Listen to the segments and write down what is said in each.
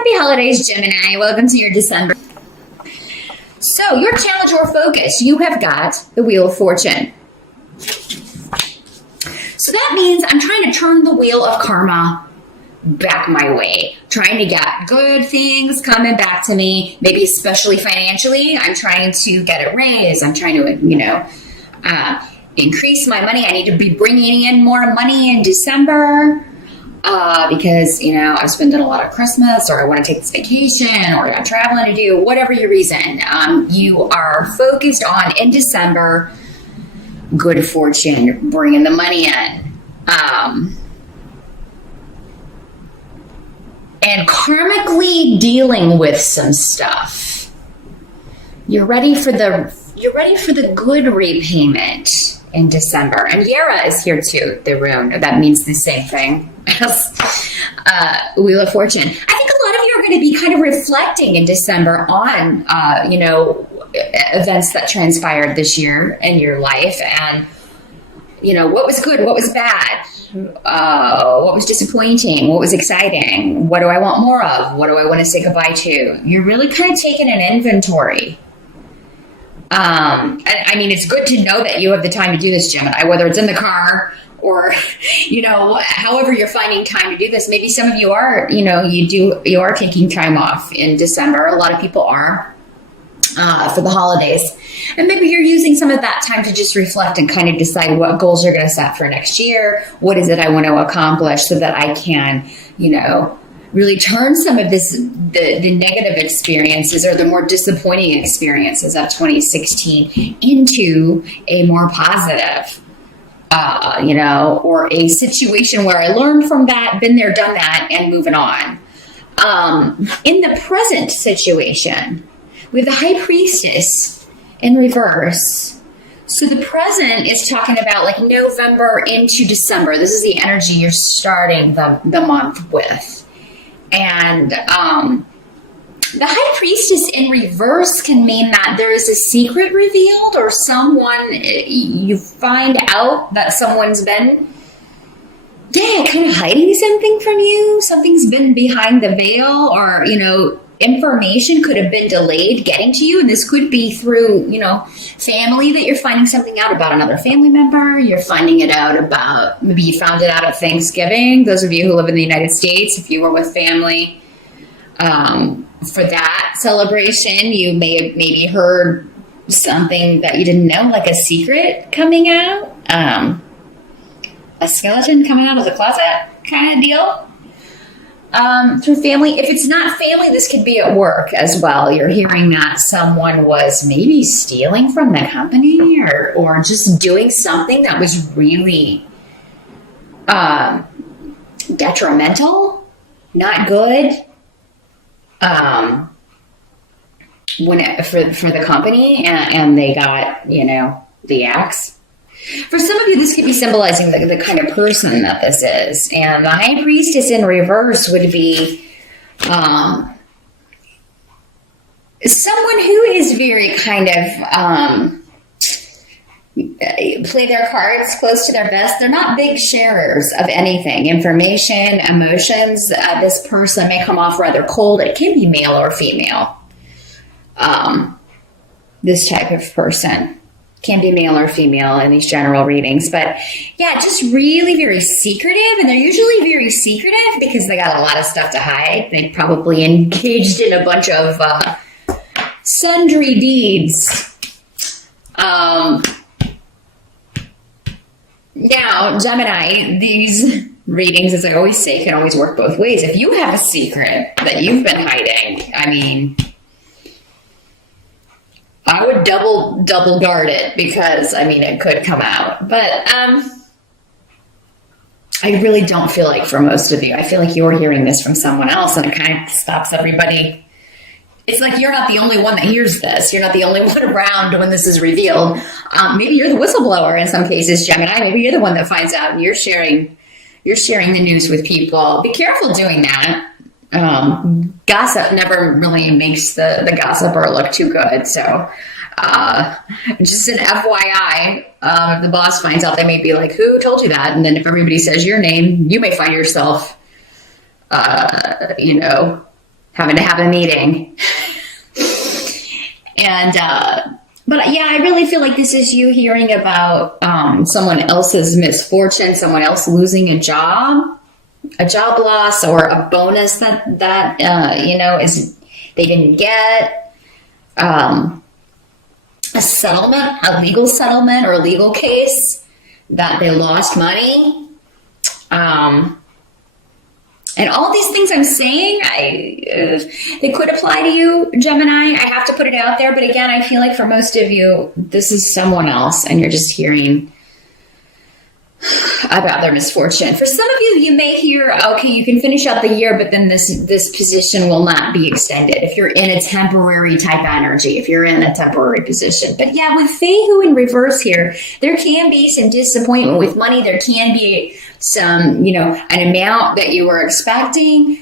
Happy holidays, Gemini. Welcome to your December. So, your challenge or focus, you have got the Wheel of Fortune. So that means I'm trying to turn the wheel of karma back my way, trying to get good things coming back to me, maybe especially financially. I'm trying to get a raise. I'm trying to, increase my money. I need to be bringing in more money in December because, I've spent a lot of Christmas, or I want to take this vacation, or I got traveling to do, whatever your reason. You are focused on in December, good fortune, bringing the money in. And karmically dealing with some stuff. You're ready for the good repayment in December. And Yara is here too, the rune. That means the same thing as Wheel of Fortune. I think a lot of you are going to be kind of reflecting in December on, events that transpired this year in your life, and, what was good, what was bad, what was disappointing, what was exciting, what do I want more of, what do I want to say goodbye to. You're really kind of taking an inventory. And I mean, it's good to know that you have the time to do this, Gemini, whether it's in the car or, however you're finding time to do this. Maybe some of you are, you are taking time off in December. A lot of people are for the holidays. And maybe you're using some of that time to just reflect and kind of decide what goals you're going to set for next year. What is it I want to accomplish so that I can, really turn some of the negative experiences or the more disappointing experiences of 2016 into a more positive, or a situation where I learned from that, been there, done that, and moving on. In the present situation, we have the High Priestess in reverse. So the present is talking about like November into December. This is the energy you're starting the month with. And the High Priestess in reverse can mean that there is a secret revealed, or you find out that someone's been, kind of hiding something from you. Something's been behind the veil, or, information could have been delayed getting to you. And this could be through, family, that you're finding something out about another family member. You're finding it out about, maybe you found it out at Thanksgiving. Those of you who live in the United States, if you were with family for that celebration, you may have maybe heard something that you didn't know, like a secret coming out, a skeleton coming out of the closet kind of deal. Through family. If it's not family, this could be at work as well. You're hearing that someone was maybe stealing from the company, or just doing something that was really detrimental, not good for the company, and they got, the axe. For some of you, this could be symbolizing the kind of person that this is. And the High Priestess in reverse would be someone who is very kind of play their cards close to their vest. They're not big sharers of anything, information, emotions. This person may come off rather cold. It can be male or female. This type of person can be male or female in these general readings. But yeah, just really very secretive. And they're usually very secretive because they got a lot of stuff to hide. They probably engaged in a bunch of sundry deeds. Now, Gemini, these readings, as I always say, can always work both ways. If you have a secret that you've been hiding, I mean, I would double guard it, because, it could come out. But I really don't feel like, for most of you, I feel like you're hearing this from someone else, and it kind of stops everybody. It's like you're not the only one that hears this. You're not the only one around when this is revealed. Maybe you're the whistleblower in some cases, Gemini. Maybe you're the one that finds out, and you're sharing the news with people. Be careful doing that. Gossip never really makes the gossiper look too good. So just an FYI, if the boss finds out, they may be like, who told you that? And then if everybody says your name, you may find yourself, having to have a meeting. And, but yeah, I really feel like this is you hearing about someone else's misfortune, someone else losing a job loss, or a bonus that you know, is they didn't get, a settlement, a legal settlement or a legal case that they lost money. And all these things I'm saying, they could apply to you, Gemini. I have to put it out there. But again, I feel like for most of you, this is someone else and you're just hearing about their misfortune. For some of you, you may hear, okay, you can finish out the year, but then this position will not be extended if you're in a temporary type energy, if you're in a temporary position. But yeah, with Fehu in reverse here, there can be some disappointment with money. There can be some, you know, an amount that you were expecting,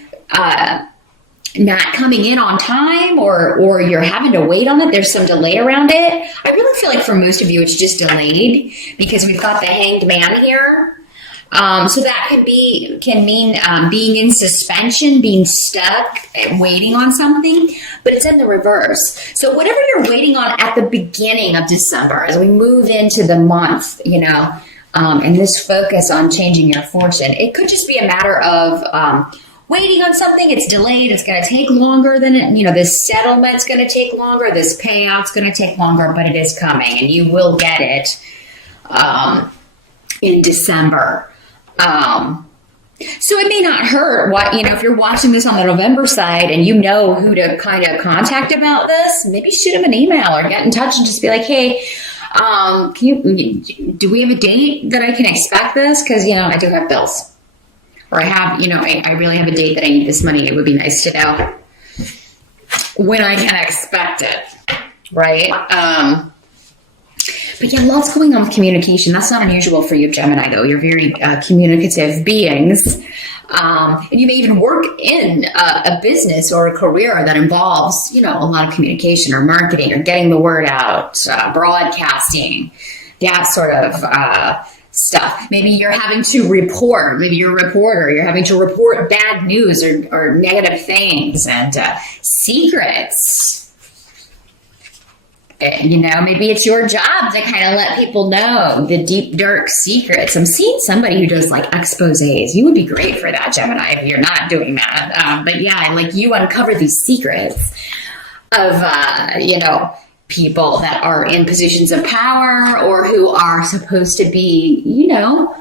not coming in on time, or you're having to wait on it. There's some delay around it. I really feel like for most of you, it's just delayed because we've got the Hanged Man here. So that can mean being in suspension, being stuck, waiting on something, but it's in the reverse. So whatever you're waiting on at the beginning of December, as we move into the month, you know, and this focus on changing your fortune, it could just be a matter of waiting on something. It's delayed. It's going to take longer than it, you know, this settlement's going to take longer. This payout's going to take longer, but it is coming and you will get it in December. So it may not hurt what, you know, if you're watching this on the November side and you know who to kind of contact about this, maybe shoot them an email or get in touch and just be like, hey, do we have a date that I can expect this? Cause you know, I do have bills. Or I have, you know, I really have a date that I need this money. It would be nice to know when I can expect it, right? But yeah, lots going on with communication. That's not unusual for you, Gemini, though. You're very communicative beings. And you may even work in a business or a career that involves, you know, a lot of communication or marketing or getting the word out, broadcasting, that sort of stuff. Maybe you're having to report. Maybe you're a reporter. You're having to report bad news or negative things and secrets. You know, maybe it's your job to kind of let people know the deep, dark secrets. I'm seeing somebody who does like exposés. You would be great for that, Gemini, if you're not doing that. But yeah, like you uncover these secrets of, you know, people that are in positions of power or who are supposed to be, you know,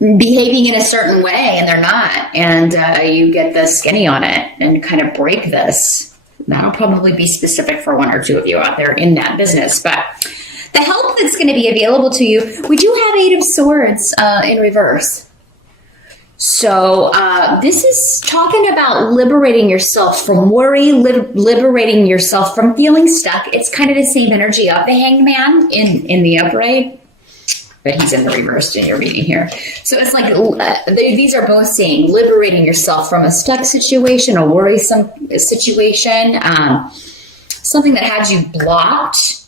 behaving in a certain way and they're not. And you get the skinny on it and kind of break this. That'll probably be specific for one or two of you out there in that business. But the help that's going to be available to you, we do have Eight of Swords in reverse. So this is talking about liberating yourself from worry, liberating yourself from feeling stuck. It's kind of the same energy of the Hanged Man in the upright, but he's in the reverse in your reading here. So it's like these are both saying liberating yourself from a stuck situation, a worrisome situation, something that had you blocked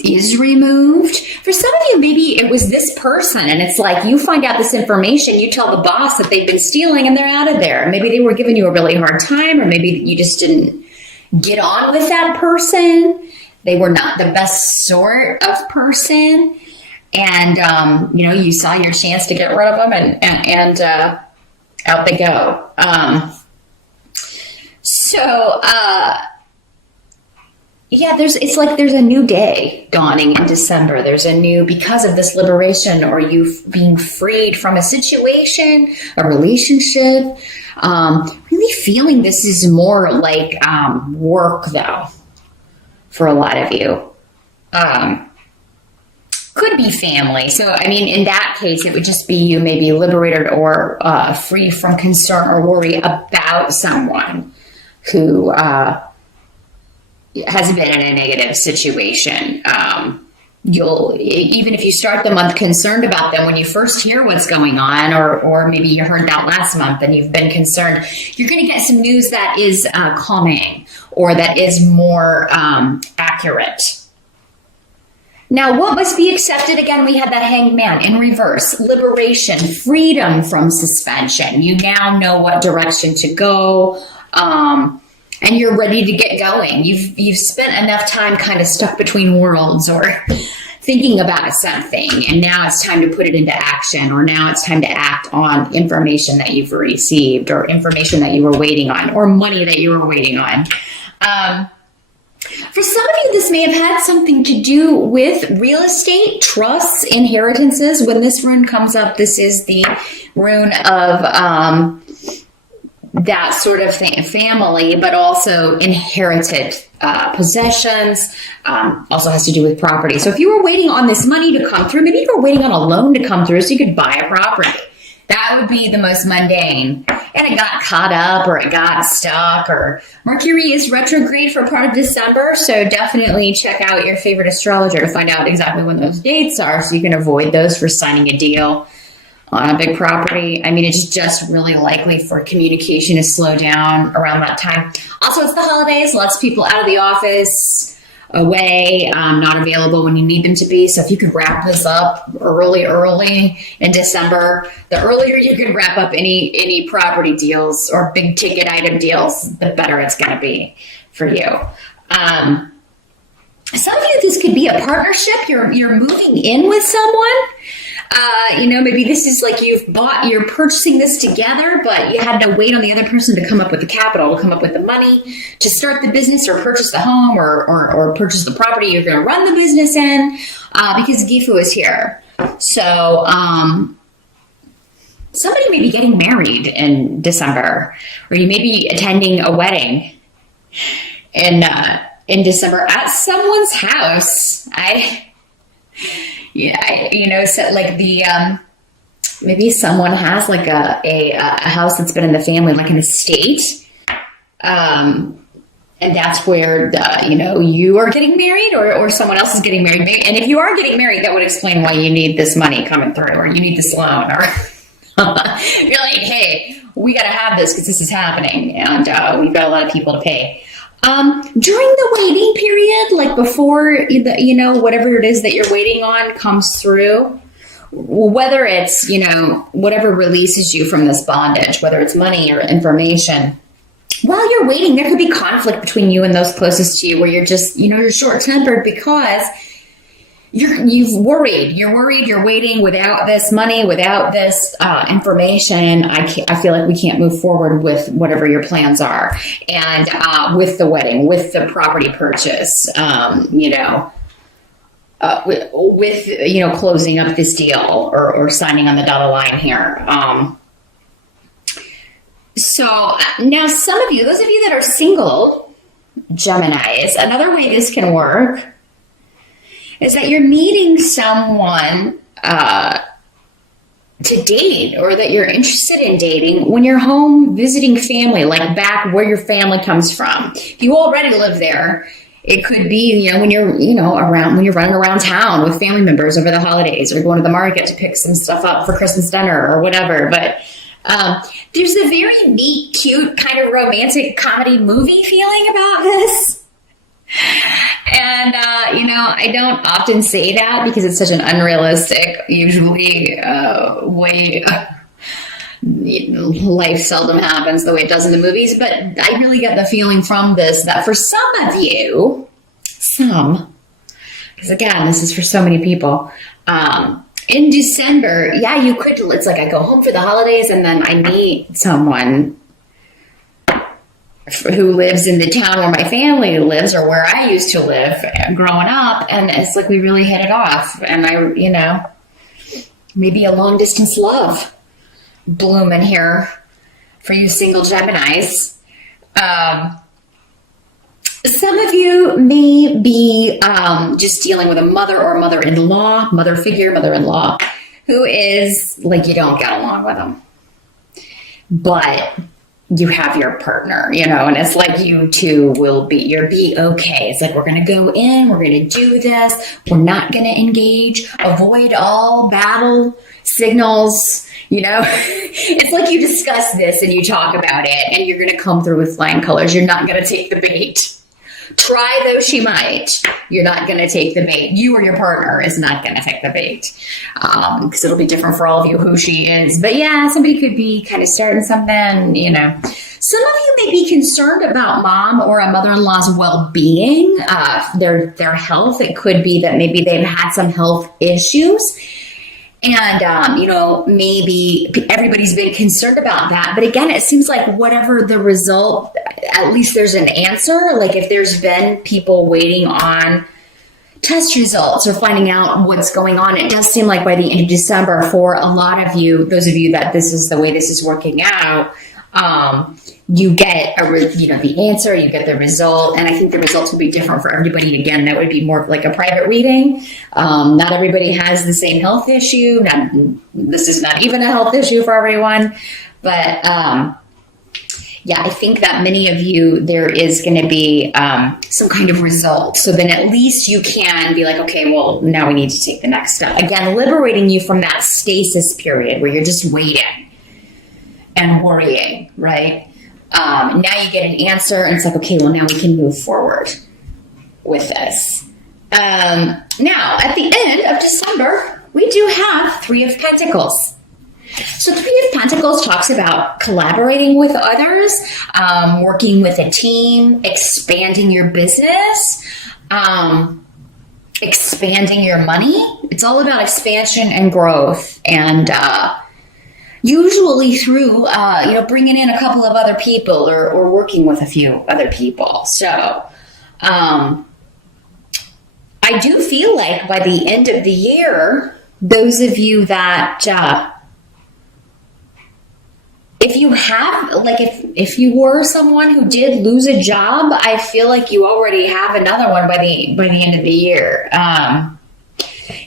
is removed. For some of you, maybe it was this person and it's like you find out this information, you tell the boss that they've been stealing and they're out of there. Maybe they were giving you a really hard time, or maybe you just didn't get on with that person. They were not the best sort of person. And, you know, you saw your chance to get rid of them and out they go. Yeah, it's like there's a new day dawning in December. There's a new, because of this liberation or you being freed from a situation, a relationship, really feeling this is more like work though. For a lot of you, could be family. So, I mean, in that case, it would just be you maybe liberated or free from concern or worry about someone who has been in a negative situation. You'll, even if you start the month concerned about them, when you first hear what's going on, or maybe you heard that last month and you've been concerned, you're going to get some news that is calming or that is more accurate. Now, what must be accepted? Again, we had that Hanged Man in reverse. Liberation, freedom from suspension. You now know what direction to go, and you're ready to get going. You've spent enough time kind of stuck between worlds or thinking about something, and now it's time to put it into action, or now it's time to act on information that you've received, or information that you were waiting on, or money that you were waiting on. For some of you, this may have had something to do with real estate, trusts, inheritances. When this rune comes up, this is the rune of that sort of thing, family, but also inherited possessions. Also has to do with property. So if you were waiting on this money to come through, maybe you were waiting on a loan to come through so you could buy a property. That would be the most mundane. And it got caught up, or it got stuck, or Mercury is retrograde for part of December. So definitely check out your favorite astrologer to find out exactly when those dates are so you can avoid those for signing a deal on a big property. I mean, it's just really likely for communication to slow down around that time. Also, it's the holidays. Lots of people out of the office, away, not available when you need them to be. So if you could wrap this up early in December, the earlier you can wrap up any property deals or big ticket item deals, the better it's going to be for you. Some of you, this could be a partnership. You're moving in with someone. Maybe this is like you're purchasing this together, but you had to wait on the other person to come up with the capital, to come up with the money to start the business or purchase the home or purchase the property you're going to run the business in, because Gifu is here. So, somebody may be getting married in December, or you may be attending a wedding in December at someone's house. So like maybe someone has like a house that's been in the family, like an estate. And that's where you are getting married, or someone else is getting married. And if you are getting married, that would explain why you need this money coming through, or you need this loan, or you're like, hey, we got to have this because this is happening, and we've got a lot of people to pay. During the waiting period, like before whatever it is that you're waiting on comes through, whether it's, whatever releases you from this bondage, whether it's money or information, while you're waiting, there could be conflict between you and those closest to you, where you're just, you're short-tempered because you're worried, you're waiting without this money, without this information. I feel like we can't move forward with whatever your plans are. And with the wedding, with the property purchase, with closing up this deal or signing on the dotted line here. So now some of you, those of you that are single Geminis, another way this can work is that you're meeting someone to date, or that you're interested in dating when you're home visiting family, like back where your family comes from. If you already live there, it could be, when you're, when you're running around town with family members over the holidays, or going to the market to pick some stuff up for Christmas dinner or whatever. But there's a very neat, cute, kind of romantic comedy movie feeling about this. And, I don't often say that because it's such an unrealistic, usually, way life seldom happens the way it does in the movies. But I really get the feeling from this that for some of you, because again, this is for so many people, in December, you could, it's like I go home for the holidays and then I meet someone who lives in the town where my family lives, or where I used to live growing up, and it's like we really hit it off, and maybe a long distance love blooming here for you single Geminis. Some of you may be just dealing with a mother or mother-in-law, mother-in-law, who is like, you don't get along with them, but you have your partner, and it's like you two will be okay. It's like, we're going to go in, we're going to do this. We're not going to engage, avoid all battle signals, It's like you discuss this and you talk about it, and you're going to come through with flying colors. You're not going to take the bait. Try though she might, you're not going to take the bait. You or your partner is not going to take the bait, because it'll be different for all of you who she is. But yeah, somebody could be kind of starting something, you know. Some of you may be concerned about mom or a mother-in-law's well-being, their health. It could be that maybe they've had some health issues. And, you know, maybe everybody's been concerned about that. But again, it seems like whatever the result, at least there's an answer. Like if there's been people waiting on test results or finding out what's going on, it does seem like by the end of December, for a lot of you, those of you that this is the way this is working out, you get the answer, you get the result, and I think the results will be different for everybody. Again, that would be more like a private reading. Not everybody has the same health issue. This is not even a health issue for everyone, but yeah, I think that many of you, there is going to be some kind of result. So then at least you can be like, okay, well, now we need to take the next step. Again, liberating you from that stasis period where you're just waiting and worrying, right? Now you get an answer and it's like, okay, well, now we can move forward with this. Now, at the end of December, we do have Three of Pentacles. So Three of Pentacles talks about collaborating with others, working with a team, expanding your business, expanding your money. It's all about expansion and growth, and usually through, bringing in a couple of other people or working with a few other people. So I do feel like by the end of the year, those of you that, if you have, like, if you were someone who did lose a job, I feel like you already have another one by the end of the year.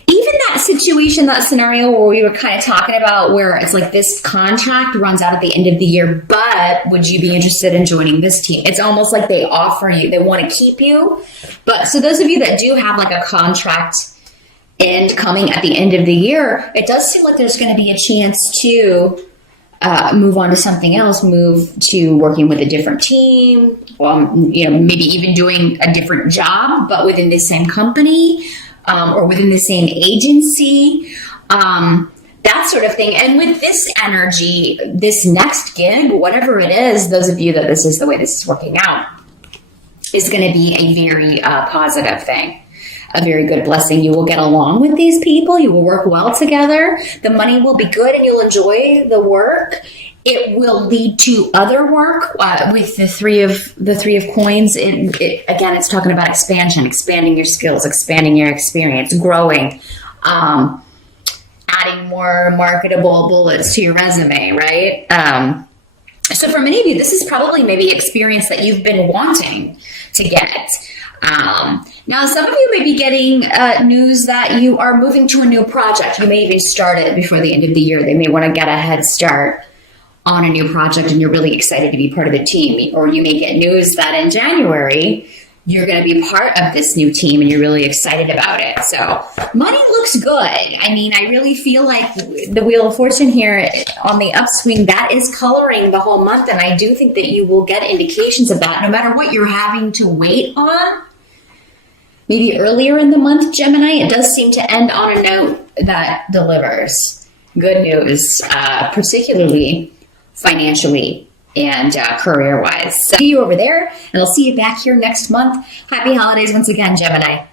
Even that situation, that scenario where we were kind of talking about where it's like this contract runs out at the end of the year, but would you be interested in joining this team? It's almost like they offer you, they want to keep you. But so those of you that do have like a contract end coming at the end of the year, it does seem like there's going to be a chance to move on to something else, move to working with a different team, maybe even doing a different job, but within the same company. Or within the same agency, that sort of thing. And with this energy, this next gig, whatever it is, those of you that this is the way this is working out, is going to be a very positive thing, a very good blessing. You will get along with these people. You will work well together. The money will be good and you'll enjoy the work. It will lead to other work with the three of coins. Again, it's talking about expansion, expanding your skills, expanding your experience, growing, adding more marketable bullets to your resume, right? So for many of you, this is probably maybe experience that you've been wanting to get. Now, some of you may be getting news that you are moving to a new project. You may even start it before the end of the year. They may want to get a head start on a new project and you're really excited to be part of the team. Or you may get news that in January, you're going to be part of this new team and you're really excited about it. So money looks good. I mean, I really feel like the Wheel of Fortune here on the upswing, that is coloring the whole month. And I do think that you will get indications of that no matter what you're having to wait on. Maybe earlier in the month, Gemini, it does seem to end on a note that delivers good news, particularly financially and career-wise. So see you over there, and I'll see you back here next month. Happy holidays once again, Gemini.